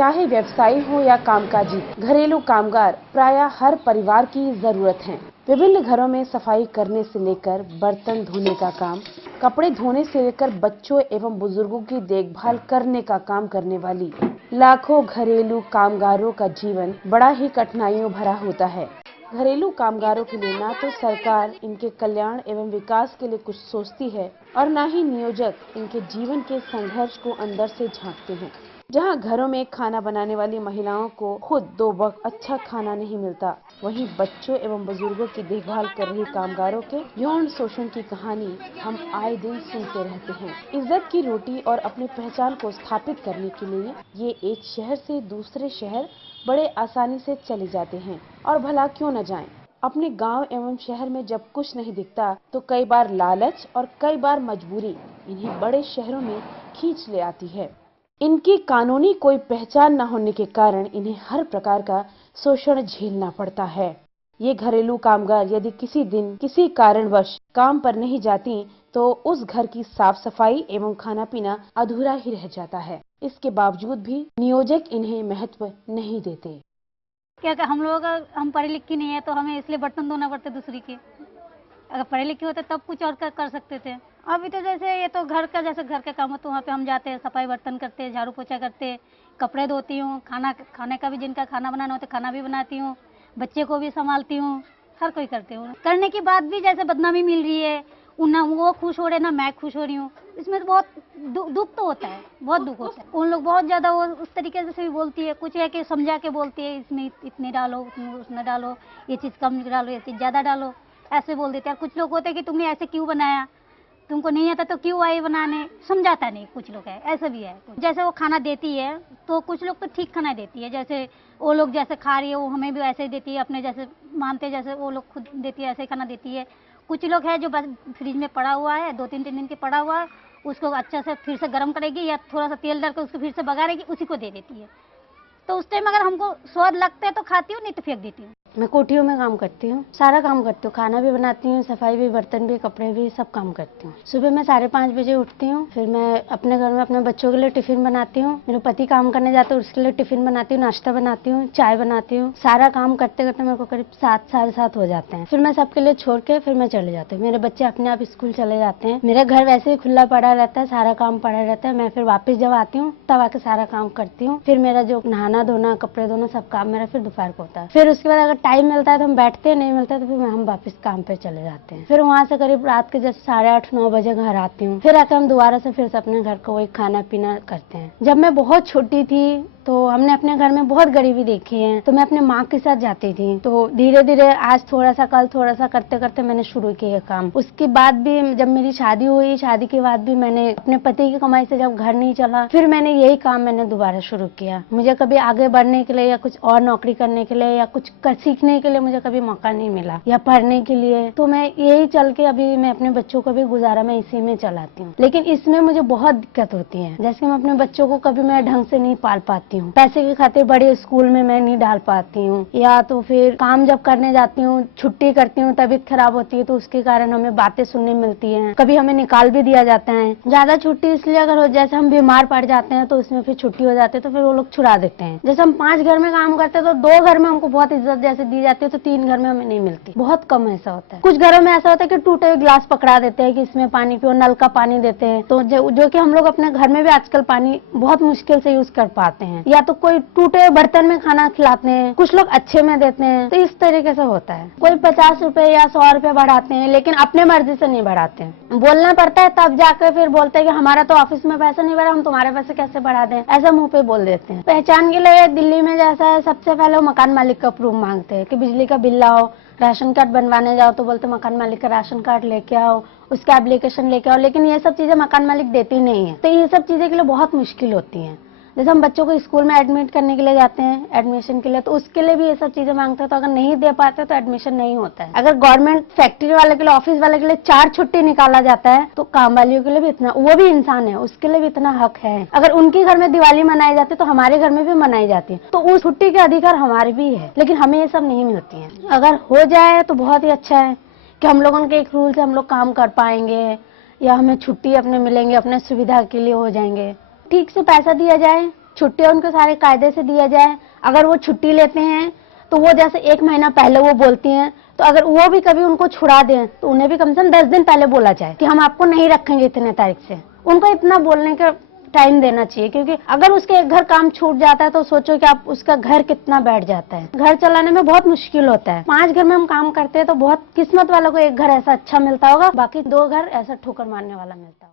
चाहे व्यवसायी हो या कामकाजी, घरेलू कामगार प्रायः हर परिवार की जरूरत हैं। विभिन्न घरों में सफाई करने से लेकर बर्तन धोने का काम, कपड़े धोने से लेकर बच्चों एवं बुजुर्गों की देखभाल करने का काम करने वाली लाखों घरेलू कामगारों का जीवन बड़ा ही कठिनाइयों भरा होता है। घरेलू कामगारों के लिए ना तो सरकार इनके कल्याण एवं विकास के लिए कुछ सोचती है और न ही नियोजक इनके जीवन के संघर्ष को अंदर से झांकते हैं। जहां घरों में खाना बनाने वाली महिलाओं को खुद 2 वक्त अच्छा खाना नहीं मिलता, वहीं बच्चों एवं बुजुर्गों की देखभाल कर रही कामगारों के यौन शोषण की कहानी हम आए दिन सुनते रहते हैं। इज्जत की रोटी और अपनी पहचान को स्थापित करने के लिए ये एक शहर से दूसरे शहर बड़े आसानी से चले जाते हैं और भला क्यों न जाएं। अपने गांव एवं शहर में जब कुछ नहीं दिखता तो कई बार लालच और कई बार मजबूरी इन्हें बड़े शहरों में खींच ले आती है। इनकी कानूनी कोई पहचान न होने के कारण इन्हें हर प्रकार का शोषण झेलना पड़ता है। ये घरेलू कामगार यदि किसी दिन किसी कारणवश काम पर नहीं जाती तो उस घर की साफ सफाई एवं खाना पीना अधूरा ही रह जाता है। इसके बावजूद भी नियोजक इन्हें महत्व नहीं देते। क्या हम पढ़े लिखे नहीं है तो हमें इसलिए बर्तन धोना पड़ते दूसरी के। अगर पढ़े लिखे होते तब कुछ और कर सकते थे। अभी तो जैसे ये तो घर का काम हो तो वहाँ पे हम जाते हैं, सफाई बर्तन करते हैं, झाड़ू पोछा करते हैं, कपड़े धोती हूँ, खाने का भी जिनका खाना बनाना होता है खाना भी बनाती हूँ, बच्चे को भी संभालती हूँ, हर कोई करती हूँ। करने के बाद भी जैसे बदनामी मिल रही है, ना वो खुश हो रहे ना मैं खुश हो रही हूँ, इसमें तो बहुत दुख तो होता है, बहुत दुख होता है। उन लोग बहुत ज़्यादा वो उस तरीके से भी बोलती है, कुछ है कि समझा के बोलती है, इसमें इतने डालो, उसमें डालो, ये चीज़ कम डालो, ये चीज़ ज़्यादा डालो, ऐसे बोल देते हैं। कुछ लोग होते हैं कि तुमने ऐसे क्यों बनाया, तुमको नहीं आता तो क्यों आए बनाने, समझाता नहीं। कुछ लोग है ऐसा भी है। जैसे वो खाना देती है तो कुछ लोग तो ठीक खाना देती है, जैसे वो लोग जैसे खा रही है वो हमें भी वैसे ही देती है, अपने जैसे मानते जैसे वो लोग खुद देती है ऐसे ही खाना देती है। कुछ लोग है जो बस फ्रिज में पड़ा हुआ है, 2-3 दिन के पड़ा हुआ है, उसको अच्छा से फिर से गर्म करेगी या थोड़ा सा तेल डाल कर उसको फिर से बघारेगी, उसी को दे देती है। तो उस टाइम अगर हमको स्वाद लगता है तो खाती हूँ, नहीं तो फेंक देती हूँ। मैं कोठियों में काम करती हूँ, सारा काम करती हूँ, खाना भी बनाती हूँ, सफाई भी, बर्तन भी, कपड़े भी, सब काम करती हूँ। सुबह मैं 5:30 बजे उठती हूँ, फिर मैं अपने घर में अपने बच्चों के लिए टिफिन बनाती हूँ, मेरे पति काम करने जाते हैं उसके लिए टिफिन बनाती हूँ, नाश्ता बनाती हूँ, चाय बनाती हूँ। सारा काम करते करते मेरे को करीब 7 साढ़े 7 हो जाते हैं। फिर मैं सबके लिए छोड़ के फिर मैं चले जाती हूँ। मेरे बच्चे अपने आप स्कूल चले जाते हैं। मेरा घर वैसे ही खुला पड़ा रहता है, सारा काम पड़ा रहता है। मैं फिर वापस जब आती हूँ तब आके सारा काम करती हूँ। फिर मेरा जो नहाना धोना, कपड़े धोना, सब काम मेरा फिर दोपहर को होता है। फिर उसके बाद अगर टाइम मिलता है तो बैठते नहीं मिलता तो फिर हम वापस काम पे चले जाते हैं। फिर वहाँ से करीब रात के जैसे 8:30-9 बजे घर आती हूँ। फिर आकर हम दोबारा से अपने घर को वही खाना पीना करते हैं। जब मैं बहुत छोटी थी तो हमने अपने घर में बहुत गरीबी देखी है, तो मैं अपने माँ के साथ जाती थी। तो धीरे धीरे आज थोड़ा सा कल थोड़ा सा करते करते मैंने शुरू किया काम। उसके बाद भी जब मेरी शादी हुई, शादी के बाद भी मैंने अपने पति की कमाई से जब घर नहीं चला, फिर मैंने यही काम मैंने दोबारा शुरू किया। मुझे कभी आगे बढ़ने के लिए या कुछ और नौकरी करने के लिए या कुछ सीखने के लिए मुझे कभी मौका नहीं मिला या पढ़ने के लिए, तो मैं यही चल के अभी मैं अपने बच्चों को भी गुजारा मैं इसी में चलाती हूँ। लेकिन इसमें मुझे बहुत दिक्कत होती है, जैसे मैं अपने बच्चों को कभी मैं ढंग से नहीं पाल पाती हूँ, पैसे की खातिर बड़े स्कूल में मैं नहीं डाल पाती हूँ, या तो फिर काम जब करने जाती हूँ, छुट्टी करती हूँ, तबीयत खराब होती है तो उसके कारण हमें बातें सुनने मिलती हैं। कभी हमें निकाल भी दिया जाता है। ज्यादा छुट्टी इसलिए अगर हो, जैसे हम बीमार पड़ जाते हैं तो उसमें फिर छुट्टी हो जाती है तो फिर वो लोग छुड़ा देते हैं। जैसे हम 5 घर में काम करते हैं तो 2 घर में हमको बहुत इज्जत जैसे दी जाती है तो 3 घर में हमें नहीं मिलती, बहुत कम ऐसा होता है। कुछ घरों में ऐसा होता है कि टूटे हुए गिलास पकड़ा देते हैं कि इसमें पानी पियो, नल का पानी देते हैं, तो जो कि हम लोग अपने घर में भी आजकल पानी बहुत मुश्किल से यूज कर पाते हैं, या तो कोई टूटे बर्तन में खाना खिलाते हैं, कुछ लोग अच्छे में देते हैं। तो इस तरीके से होता है। कोई 50 रुपए या 100 रुपए बढ़ाते हैं, लेकिन अपने मर्जी से नहीं बढ़ाते हैं। बोलना पड़ता है तब जाकर फिर बोलते हैं कि हमारा तो ऑफिस में पैसा नहीं बढ़ा, हम तुम्हारे पैसे कैसे बढ़ा दें, ऐसा मुंह पे बोल देते हैं। पहचान के लिए दिल्ली में जैसा है, सबसे पहले वो मकान मालिक का प्रूफ मांगते हैं कि बिजली का बिल लाओ, राशन कार्ड बनवाने जाओ तो बोलते मकान मालिक का राशन कार्ड लेके आओ, उसका एप्लीकेशन लेके आओ, लेकिन ये सब चीजें मकान मालिक देती नहीं है। तो ये सब चीजें के लिए बहुत मुश्किल होती है। जैसे हम बच्चों को स्कूल में एडमिट करने के लिए जाते हैं, एडमिशन के लिए, तो उसके लिए भी ये सब चीजें मांगते हैं, तो अगर नहीं दे पाते तो एडमिशन नहीं होता है। अगर गवर्नमेंट फैक्ट्री वाले के लिए, ऑफिस वाले के लिए 4 छुट्टी निकाला जाता है तो काम वालियों के लिए भी इतना, वो भी इंसान है, उसके लिए भी इतना हक है। अगर उनके घर में दिवाली मनाई जाती है तो हमारे घर में भी मनाई जाती है, तो उस छुट्टी के अधिकार हमारे भी है, लेकिन हमें ये सब नहीं मिलती है। अगर हो जाए तो बहुत ही अच्छा है कि हम लोगों के एक रूल से हम लोग काम कर पाएंगे, या हमें छुट्टी अपने मिलेंगे, अपने सुविधा के लिए हो जाएंगे। ठीक से पैसा दिया जाए छुट्टी उनको सारे कायदे से दिया जाए। अगर वो छुट्टी लेते हैं तो वो जैसे 1 महीना पहले वो बोलती हैं, तो अगर वो भी कभी उनको छुड़ा दें तो उन्हें भी कम से कम 10 दिन पहले बोला जाए कि हम आपको नहीं रखेंगे इतने तारीख से। उनको इतना बोलने का टाइम देना चाहिए, क्योंकि अगर उसके एक घर काम छूट जाता है तो सोचो कि आप उसका घर कितना बैठ जाता है। घर चलाने में बहुत मुश्किल होता है। 5 घर में हम काम करते हैं तो बहुत किस्मत वालों को एक घर ऐसा अच्छा मिलता होगा, बाकी 2 घर ऐसा ठोकर मारने वाला मिलता है।